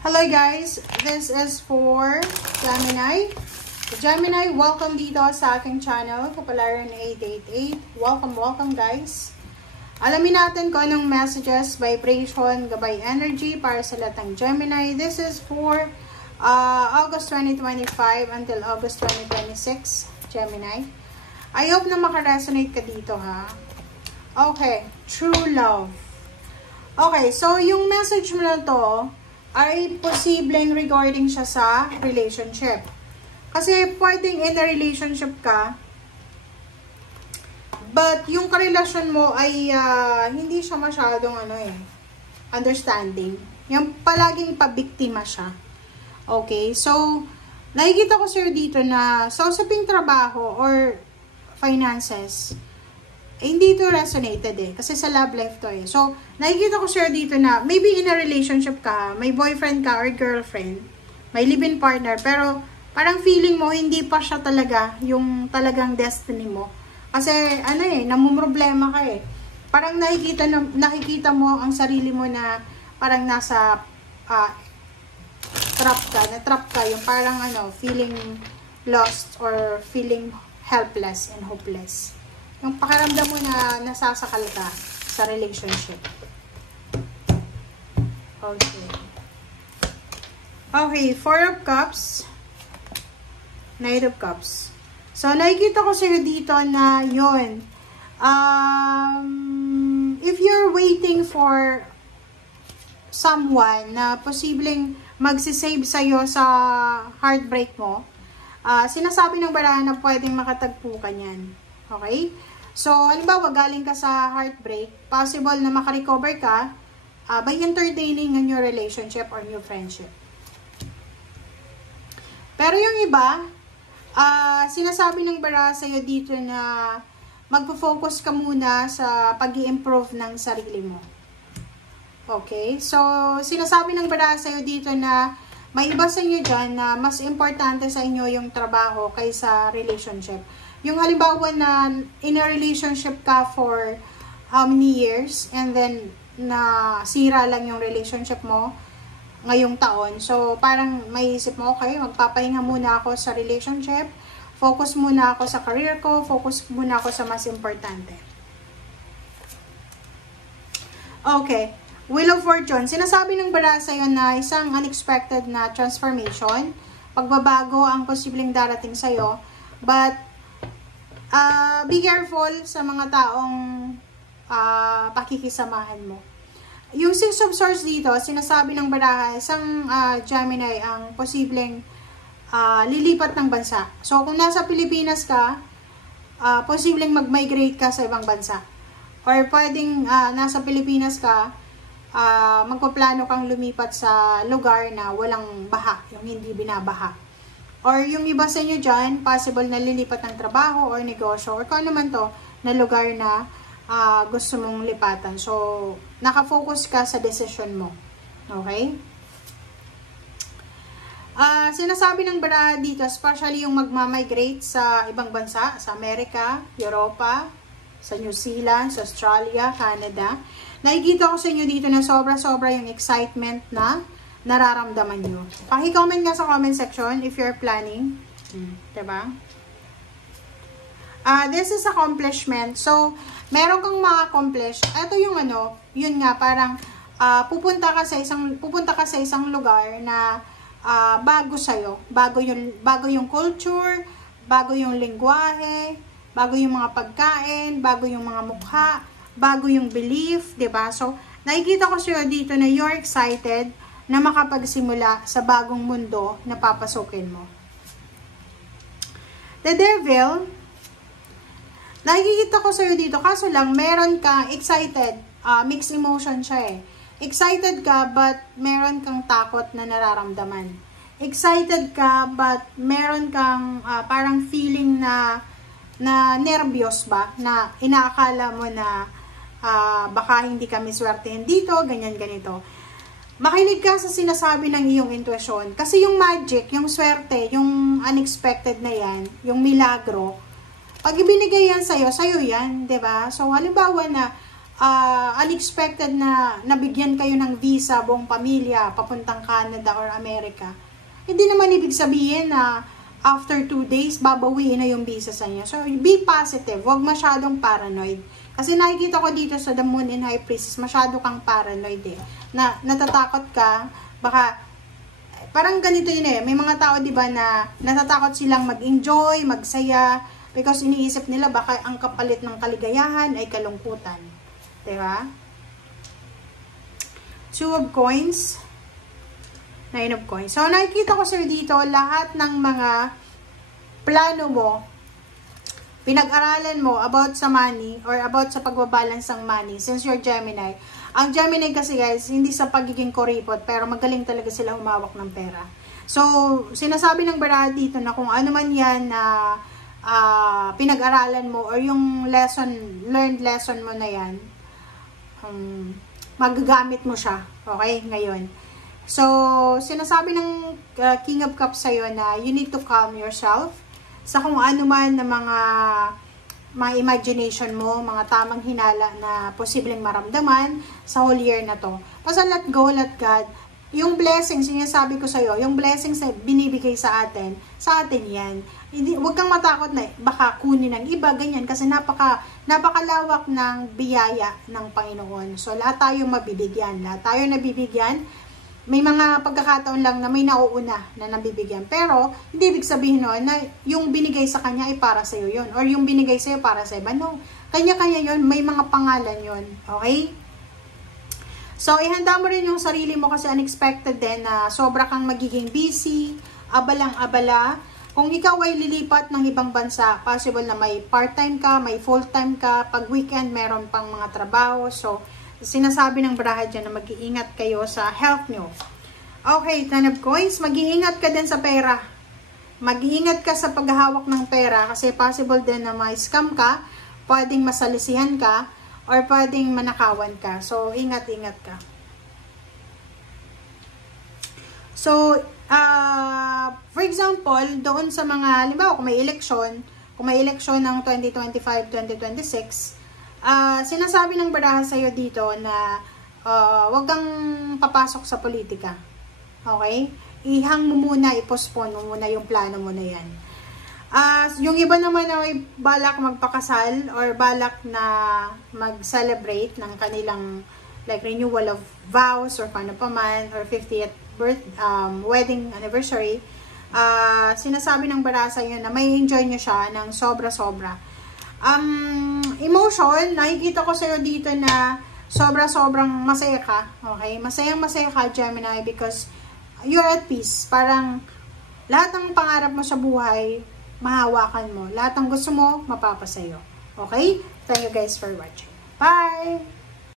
Hello guys, this is for Gemini. Gemini, welcome dito sa aking channel, Kapalaran 888. Welcome guys. Alamin natin kung anong messages, vibration, gabay energy para sa lahat ng Gemini. This is for August 2025 until August 2026, Gemini. I hope na makaresonate ka dito ha. Okay, true love. Okay, so yung message mo na to ay posibleng regarding siya sa relationship. Kasi pwedeng in a relationship ka, but yung karelasyon mo ay hindi siya masyadong understanding. Yung palaging pabiktima siya. Okay, so nakikita ko sir dito na sa usaping trabaho or finances, hindi ito resonated kasi sa love life to So, nakikita ko sir dito na maybe in a relationship ka, may boyfriend ka or girlfriend, may live-in partner, pero parang feeling mo hindi pa siya talaga yung talagang destiny mo. Kasi namumroblema ka Parang nakikita mo ang sarili mo na parang nasa trap ka, yung parang feeling lost or feeling helpless and hopeless. Yung pakiramdam mo na nasasakal ka sa relationship. Okay. Okay, 4 of Cups. Knight of Cups. So, nakikita ko sa'yo dito na yun. If you're waiting for someone na posibleng magsisave sa'yo sa heartbreak mo, sinasabi ng barahan na pwedeng makatagpo ka niyan. Okay? So, halimbawa, galing ka sa heartbreak, possible na makarecover ka by entertaining a new relationship or new friendship. Pero yung iba, sinasabi ng bara sa'yo dito na magpo-focus ka muna sa pag-i-improve ng sarili mo. Okay? So, sinasabi ng bara sa'yo dito na may iba sa inyo dyan na mas importante sa inyo yung trabaho kaysa relationship. Yung halimbawa na in a relationship ka for how many years and then na sira lang yung relationship mo ngayong taon. So, parang may isip mo, okay, magpapahinga muna ako sa relationship, focus muna ako sa career ko, focus muna ako sa mas importante. Okay, Wheel of Fortune. Sinasabi ng bara sa'yo na isang unexpected na transformation, pagbabago ang posibleng darating sa'yo, but be careful sa mga taong pakikisamahan mo. Yung 6 of Swords dito, sinasabi ng baraha, isang Gemini ang posibleng lilipat ng bansa. So, kung nasa Pilipinas ka, posibleng mag-migrate ka sa ibang bansa. Or pwedeng nasa Pilipinas ka, magpaplano kang lumipat sa lugar na walang baha, yung hindi binabaha. Or yung iba sa inyo dyan, possible na lilipat ng trabaho or negosyo or kung ano man to na lugar na gusto mong lipatan. So, nakafocus ka sa decision mo. Okay? Sinasabi ng baraha dito, especially yung magmamigrate sa ibang bansa, sa Amerika, Europa, sa New Zealand, sa Australia, Canada. Nakikita ko sa inyo dito na sobra-sobra yung excitement na nararamdaman nyo. Paki-comment nga sa comment section if you're planning. Diba? This is accomplishment. So, meron kang ma-accomplish. Ito yung yun nga, parang pupunta ka sa isang lugar na bago sa'yo. Bago yung culture, bago yung lengguwahe, bago yung mga pagkain, bago yung mga mukha, bago yung belief, diba? So, nakikita ko sa'yo dito na you're excited na makapagsimula sa bagong mundo na papasukin mo. The Devil, nakikita ko sa'yo dito, kaso lang, meron kang excited, mixed emotion siya Excited ka, but meron kang takot na nararamdaman. Excited ka, but meron kang parang feeling na nervyos ba, na inaakala mo na baka hindi kami swertehin dito, ganyan, ganito. Makinig ka sa sinasabi ng iyong intuition. Kasi yung magic, yung swerte, yung unexpected na yan, yung milagro, pag ibinigay yan sa'yo yan, diba? So, halimbawa na, unexpected na nabigyan kayo ng visa, buong pamilya, papuntang Canada or America, hindi naman ibig sabihin na after 2 days, babawiin na yung visa sa inyo. So, be positive. Huwag masyadong paranoid. Kasi nakikita ko dito sa The Moon in High Priestess, masyado kang paranoid eh. Natatakot ka, baka, parang ganito yun eh. May mga tao, di ba, na natatakot silang mag-enjoy, magsaya, because iniisip nila baka ang kapalit ng kaligayahan ay kalungkutan. Di ba? 2 of Coins, 9 of Coins. So, nakikita ko sir dito, lahat ng mga plano mo, pinag-aralan mo about sa money or about sa pagbabalance ng money since you're Gemini. Ang Gemini kasi guys, hindi sa pagiging kuripot, pero magaling talaga sila humawak ng pera. So, sinasabi ng baraha dito na kung ano man yan na pinag-aralan mo or yung learned lesson mo na yan, magagamit mo siya. Okay? Ngayon. So, sinasabi ng King of Cups sa'yo na you need to calm yourself sa kung ano man na mga imagination mo, mga tamang hinala na posibleng maramdaman sa whole year na to. Basta let go, let God. Yung blessings, sinasabi ko sa'yo, yung blessings na binibigay sa atin yan. Huwag kang matakot na baka kunin ng iba, ganyan, kasi napakalawak ng biyaya ng Panginoon. So, lahat tayo mabibigyan. Lahat tayo nabibigyan. May mga pagkakataon lang na may nauuna na nabibigyan. Pero, hindi ibig sabihin no, na yung binigay sa kanya ay para sa'yo yun. Or yung binigay sa'yo para sa iba. No, kanya-kanya yun. May mga pangalan yun. Okay? So, ihanda mo rin yung sarili mo kasi unexpected din na sobra kang magiging busy, abalang-abala. Kung ikaw ay lilipat ng ibang bansa, possible na may part-time ka, may full-time ka, pag weekend meron pang mga trabaho. So, sinasabi ng baraha dyan na mag-iingat kayo sa health nyo. Okay, 10 of Coins, mag-iingat ka din sa pera. Mag-iingat ka sa paghahawak ng pera kasi possible din na ma-scam ka, pwedeng masalisihan ka, or pwedeng manakawan ka. So, ingat-ingat ka. So, for example, doon sa mga, halimbawa, kung may eleksyon ng 2025-2026, sinasabi ng baraha sa'yo dito na wag kang papasok sa politika. Okay? Ihang mo muna, i-postpone mo muna yung plano mo na yan. Yung iba naman na may balak magpakasal or balak na mag-celebrate ng kanilang like renewal of vows or paano pa man or 50th wedding anniversary, sinasabi ng baraha sa'yo na may enjoy nyo siya ng sobra-sobra. Emotion, nakikita ko sa'yo dito na sobra-sobrang masaya ka. Okay? Masayang-masaya ka, Gemini, because you're at peace. Parang lahat ng pangarap mo sa buhay, mahawakan mo. Lahat ng gusto mo, mapapasayo. Okay? Thank you guys for watching. Bye!